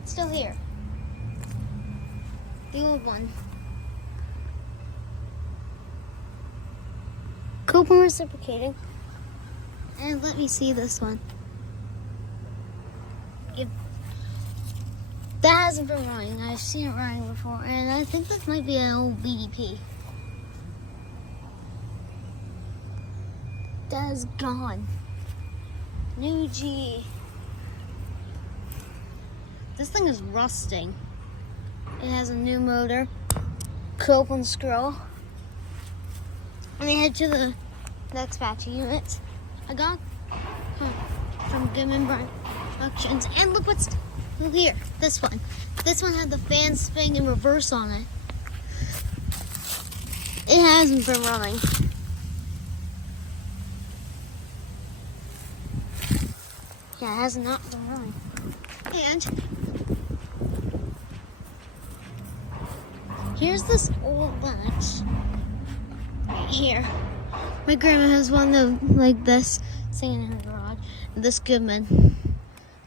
what's still here? The old one. Coupon reciprocating. And let me see this one. Yep. That hasn't been running. I've seen it running before, and I think this might be an old BDP. That is gone. New G. This thing is rusting. It has a new motor, coupon scroll. Let me head to the next batch of units I got from Goodman Productions. And look what's here. This one. This one had the fan spinning in reverse on it. It hasn't been running. Yeah, it has not been running. And here's this old batch right here. My grandma has one of like this sitting in her garage. This Goodman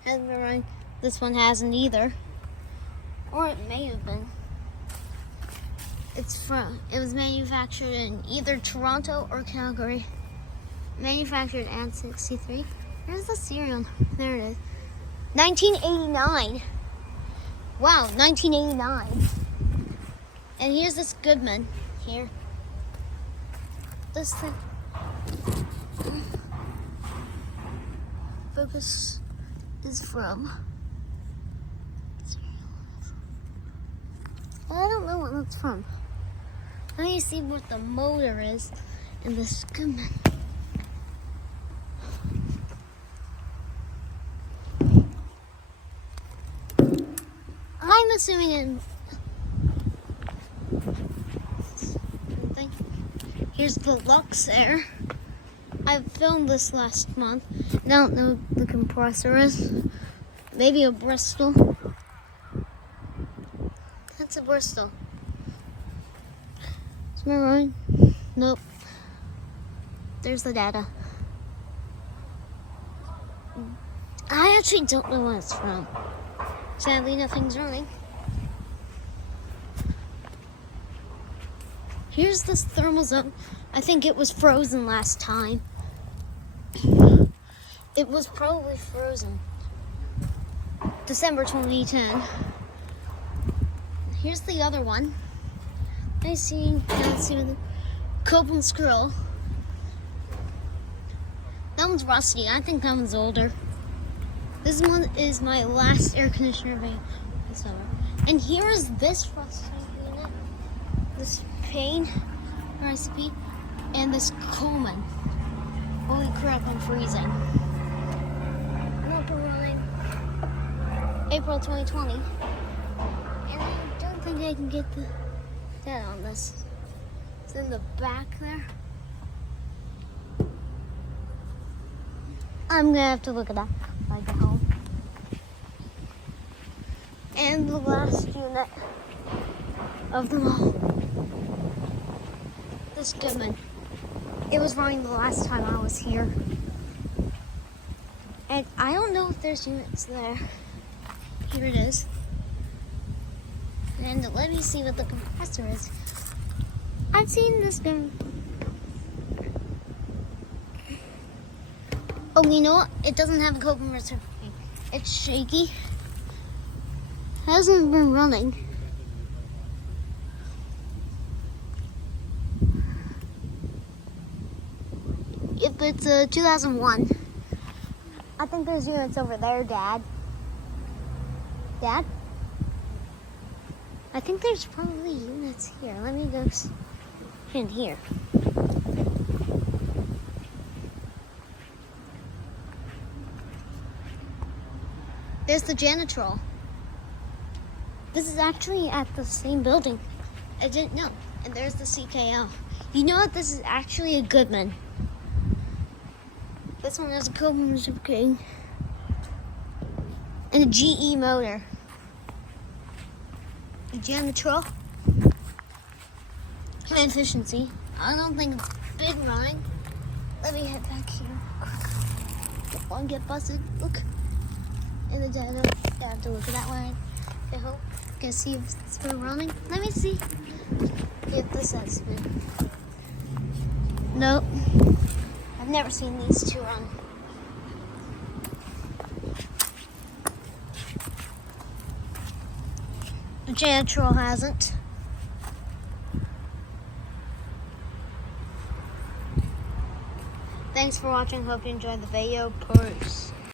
hasn't been running. This one hasn't either. Or it may have been. It was manufactured in either Toronto or Calgary. Manufactured at 63. Where's the serial? There it is. 1989. Wow, 1989. And here's this Goodman here. This thing. Focus is from. I don't know what that's from. Let me see what the motor is in this Goodman. I'm assuming it. Here's the Lux Air. I filmed this last month. I don't know what the compressor is. Maybe a Bristol. That's a Bristol. Is my running? Nope. There's the data. I actually don't know what it's from. Sadly, nothing's running. Here's this thermal zone. I think it was frozen last time. It was probably frozen. December 2010. Here's the other one. Let's see the Copeland Squirrel. That one's rusty. I think that one's older. This one is my last air conditioner this summer. And here is this rusty unit. This pane recipe. And this Coleman. Holy crap, I'm freezing. I'm up and running April 2020. And I don't think I can get the data on this. It's in the back there. I'm gonna have to look at that when I get home. And the last unit of them all. This Goodman. It was running the last time I was here. And I don't know if there's units there. Here it is. And let me see what the compressor is. I've seen this gun. Oh, you know what? It doesn't have a Copeland reciprocating. It's shaky. Hasn't been running. If it's 2001. I think there's units over there, Dad. Dad? I think there's probably units here. Let me go in here. There's the janitrol. This is actually at the same building. I didn't know. And there's the CKL. You know what? This is actually a Goodman. This one has a Copeland reciprocating and a GE motor. The janitrol and efficiency. I don't think it's big running. Let me head back here. Don't want to get busted. Look. in the data. I have to look at that line. I hope. Can see if it's been running. Let me see if this has been. Nope. I've never seen these two run. The Jantro hasn't. Thanks for watching. Hope you enjoyed the video. Peace.